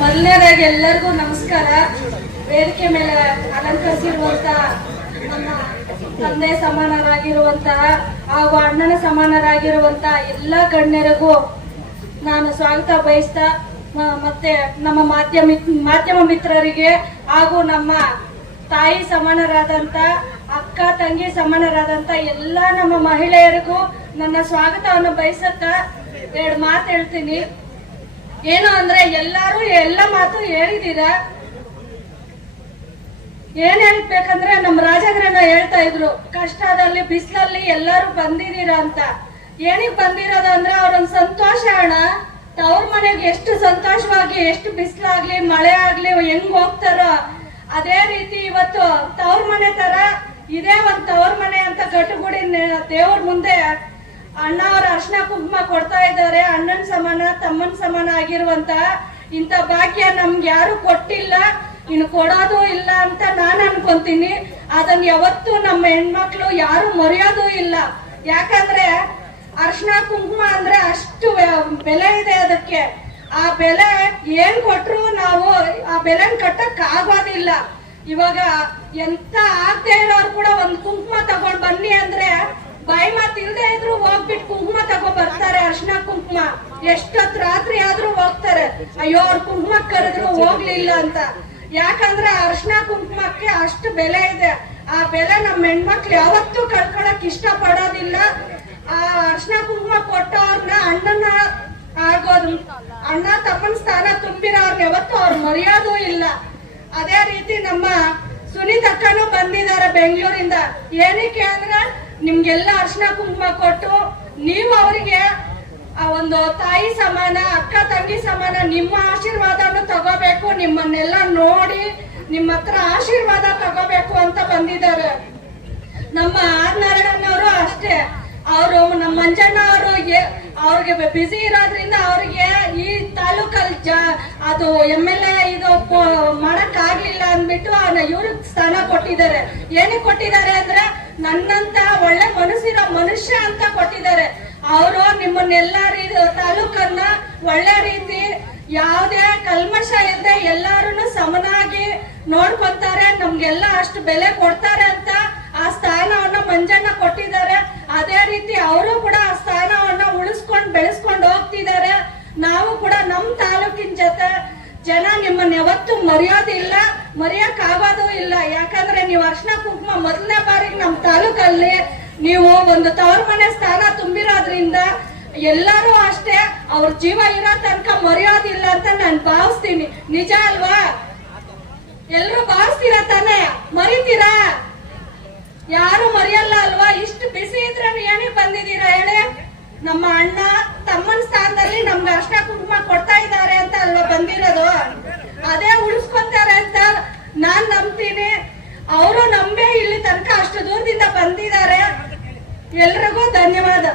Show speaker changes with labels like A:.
A: ಮೊದಲನೇದಾಗಿ ಎಲ್ಲರಿಗೂ ನಮಸ್ಕಾರ. ವೇದಿಕೆ ಮೇಲೆ ಅಲಂಕರಿಸಿರುವಂತ ನಮ್ಮ ತಂದೆ ಸಮಾನರಾಗಿರುವಂತಹ ಹಾಗೂ ಅಣ್ಣನ ಸಮಾನರಾಗಿರುವಂತಹ ಎಲ್ಲ ಗಣ್ಯರಿಗೂ ನಾನು ಸ್ವಾಗತ ಬಯಸ್ತಾ ಮತ್ತೆ ನಮ್ಮ ಮಾಧ್ಯಮ ಮಾಧ್ಯಮ ಮಿತ್ರರಿಗೆ ಹಾಗೂ ನಮ್ಮ ತಾಯಿ ಸಮಾನರಾದಂತ, ಅಕ್ಕ, ತಂಗಿ ಸಮಾನರಾದಂತ ಎಲ್ಲ ನಮ್ಮ ಮಹಿಳೆಯರಿಗೂ ನನ್ನ ಸ್ವಾಗತವನ್ನು ಬಯಸತ್ತ ಎರಡು ಮಾತು ಹೇಳ್ತೀನಿ. ಏನು ಅಂದ್ರೆ ಎಲ್ಲಾರು ಎಲ್ಲ ಮಾತು ಹೇಳಿದೀರ? ಏನ್ ಹೇಳ್ಬೇಕಂದ್ರೆ ನಮ್ಮ ರಾಜೇಂದ್ರನ ಹೇಳ್ತಾ ಇದ್ರು ಕಷ್ಟದಲ್ಲಿ ಬಿಸಿಲಲ್ಲಿ ಎಲ್ಲಾರು ಬಂದಿದೀರ ಅಂತ. ಏನಿಗ್ ಬಂದಿರೋದು ಅಂದ್ರೆ ಅವ್ರೊಂದ್ ಸಂತೋಷ ಅಣ್ಣ. ತವ್ರ ಮನೆಗೆ ಎಷ್ಟು ಸಂತೋಷವಾಗಿ, ಎಷ್ಟು ಬಿಸಿಲಾಗ್ಲಿ, ಮಳೆ ಆಗ್ಲಿ, ಹೆಂಗ್ ಹೋಗ್ತಾರೋ ಅದೇ ರೀತಿ ಇವತ್ತು ತವ್ರ ಮನೆ ತರ ಇದೇ ಒಂದ್ ತವ್ರ ಮನೆ ಅಂತ ಗಟ್ಟುಗುಡಿ ದೇವ್ರ ಮುಂದೆ ಅಣ್ಣ ಅವ್ರ ಅರ್ಶನ ಕುಂಕುಮ ಕೊಡ್ತಾ ಇದ್ದಾರೆ, ಅಣ್ಣನ್ ಸಮಾನ, ತಮ್ಮನ್ ಸಮಾನ ಆಗಿರುವಂತ ಇಂತ ಭಾಗ್ಯ ನಮ್ಗೆ ಯಾರು ಕೊಟ್ಟಿಲ್ಲ. ಇನ್ನು ಕೊಡೋದು ಇಲ್ಲ ಅಂತ ನಾನು ಅನ್ಕೊಂತೀನಿ. ಅದನ್ನ ಯಾವತ್ತು ನಮ್ಮ ಹೆಣ್ಮಕ್ಳು ಯಾರು ಮರೆಯೋದು ಇಲ್ಲ. ಯಾಕಂದ್ರೆ ಅರ್ಶನ ಕುಂಕುಮ ಅಂದ್ರೆ ಅಷ್ಟು ಬೆಲೆ ಇದೆ ಅದಕ್ಕೆ. ಆ ಬೆಲೆ ಏನ್ ಕೊಟ್ರು ನಾವು ಆ ಬೆಲೆನ್ ಕಟ್ಟಕ್ ಆಗೋದಿಲ್ಲ. ಇವಾಗ ಎಂತ ಆಗ್ತಾ ಇರೋರು ಕೂಡ ಒಂದ್ ಕುಂಕುಮ ತಗೊಂಡ್ ಬನ್ನಿ ಅಂದ್ರೆ ಬಾಯಿ ಮಾತಿಲ್ದೇ ಇದ್ರು ಹೋಗ್ಬಿಟ್ಟು ಕುಂಕುಮ ತಗೋ ಬರ್ತಾರೆ ಅರ್ಶನ ಕುಂಕುಮ. ಎಷ್ಟೊತ್ ರಾತ್ರಿ ಆದ್ರೂ ಹೋಗ್ತಾರೆ. ಅಯ್ಯೋ, ಅವ್ರ ಕುಂಕುಮ ಕರೆದ್ರು ಹೋಗ್ಲಿಲ್ಲ ಅಂತ. ಯಾಕಂದ್ರೆ ಅರ್ಶನ ಕುಂಕುಮಕ್ಕೆ ಅಷ್ಟು ಬೆಲೆ ಇದೆ. ಆ ಬೆಲೆ ನಮ್ಮ ಹೆಣ್ಮಕ್ಳು ಯಾವತ್ತೂ ಕಳ್ಕೊಳಕ್ ಇಷ್ಟ ಪಡೋದಿಲ್ಲ ಆ ಅರ್ಶನ ಕುಂಕುಮ ಕೊಟ್ಟವ್ರನ್ನ ಅಣ್ಣನ ಆಗೋದು, ಅಣ್ಣ ತಮ್ಮನ ಸ್ಥಾನ ತುಂಬಿರೋರ್ನ ಯಾವತ್ತೂ ಅವ್ರ ಮರ್ಯಾದೂ ಇಲ್ಲ. ಅದೇ ರೀತಿ ನಮ್ಮ ಸುನೀತ್ ಅಕ್ಕನೂ ಬಂದಿದ್ದಾರೆ ಬೆಂಗಳೂರಿಂದ. ಏನಕ್ಕೆ ಅಂದ್ರೆ, ನಿಮ್ಗೆಲ್ಲ ಅರ್ಶನ ಕುಂಕುಮ ಕೊಟ್ಟು, ನೀವು ಅವರಿಗೆ ಆ ಒಂದು ತಾಯಿ ಸಮಾನ, ಅಕ್ಕ ತಂಗಿ ಸಮಾನ, ನಿಮ್ಮ ಆಶೀರ್ವಾದನು ತಗೋಬೇಕು, ನಿಮ್ಮನ್ನೆಲ್ಲ ನೋಡಿ ನಿಮ್ಮ ಹತ್ರ ಆಶೀರ್ವಾದ ತಗೋಬೇಕು ಅಂತ ಬಂದಿದ್ದಾರೆ. ನಮ್ಮ ಆರ್ ನಾರಾಯಣನವರು ಅಷ್ಟೇ. ಅವರು ನಮ್ಮ ಮಂಜಣ್ಣ ಅವರು ಅವ್ರಿಗೆ ಬಿಸಿ ಇರೋದ್ರಿಂದ ಅವ್ರಿಗೆ ಈ ತಾಲೂಕಲ್ಲಿ ಜ, ಅದು ಎಂ ಎಲ್ ಎ ಇದು ಮಾಡಕ್ ಆಗ್ಲಿಲ್ಲ ಅಂದ್ಬಿಟ್ಟು ಇವ್ರಿಗೆ ಸ್ಥಾನ ಕೊಟ್ಟಿದ್ದಾರೆ. ಏನಕ್ಕೆ ಕೊಟ್ಟಿದ್ದಾರೆ ಅಂದ್ರೆ ನನ್ನಂತ ಒಳ್ಳೆ ಮನಸ್ಸಿರೋ ಮನುಷ್ಯ ಅಂತ ಕೊಟ್ಟಿದ್ದಾರೆ. ಅವರು ನಿಮ್ಮನ್ನೆಲ್ಲ ರೀತಿ ತಾಲೂಕನ್ನ ಒಳ್ಳೆ ರೀತಿ ಯಾವುದೇ ಕಲ್ಮಶ ಇಲ್ಲದೆ ಎಲ್ಲಾರು ಸಮನಾಗಿ ನೋಡ್ಕೊಂತಾರೆ. ನಮ್ಗೆಲ್ಲ ಅಷ್ಟು ಬೆಲೆ ಕೊಡ್ತಾರೆ ಅಂತ ಆ ಸ್ಥಾನವನ್ನ ಮಂಜಣ್ಣ ಕೊಟ್ಟಿದ್ದಾರೆ. ಅದೇ ರೀತಿ ಅವರು ಕೂಡ ಆ ಸ್ಥಾನವನ್ನ ಉಳಿಸ್ಕೊಂಡು ಬೆಳೆಸ್ಕೊಂಡು ಹೋಗ್ತಿದ್ದಾರೆ. ನಾವು ಕೂಡ ನಮ್ಮ ತಾಲೂಕಿನ ಜೊತೆ ಜನ ನಿಮ್ಮನ್ನ ಯಾವತ್ತೂ ಮರೆಯೋದಿಲ್ಲ, ಮರೆಯಕ್ ಆಗೋದು ಇಲ್ಲ. ಯಾಕಂದ್ರೆ ನೀವು ಅರ್ಶನ ಕುಂಕುಮ ಮೊದಲನೇ ಬಾರಿಗೆ ನಮ್ಮ ತಾಲೂಕಲ್ಲಿ ನೀವು ಒಂದು ತವರ ಮನೆ ಸ್ಥಾನ ತುಂಬಿರೋದ್ರಿಂದ ಎಲ್ಲರೂ ಅಷ್ಟೇ ಅವ್ರ ಜೀವ ಇರೋ ತನಕ ಮರೆಯೋದಿಲ್ಲ ಅಂತ ನಾನು ಭಾವಿಸ್ತೀನಿ. ನಿಜ ಅಲ್ವಾ? ಎಲ್ರು ಭಾವಿಸ್ತೀರ ತಾನೇ? ಮರಿತೀರಾ? ಯಾರು ಮರೆಯಲ್ಲ ಅಲ್ವಾ? ಇಷ್ಟು ಬಿಸಿ ಇದ್ರೆ ಏನೇ ಬಂದಿದ್ದೀರಾ ಹೇಳಿ? ನಮ್ಮ ಅಣ್ಣ ತಮ್ಮನ ಸ್ಥಾನದಲ್ಲಿ ನಮ್ಗೆ ಅರ್ಶನ ಕುಟುಂಬ ಕೊಡ್ತಾ ಇದ್ದಾರೆ ಅಂತ ಅಲ್ವಾ ಬಂದಿರೋದು? ಅದೇ ಉಳಿಸ್ಕೊತಾರೆ ಅಂತ ನಾನ್ ನಂಬ್ತೀನಿ. ಅವರು ನಂಬೇ ಇಲ್ಲಿ ತನಕ ಅಷ್ಟು ದೂರದಿಂದ ಬಂದಿದ್ದಾರೆ ಎಲ್ರಿಗೂ ಧನ್ಯವಾದ.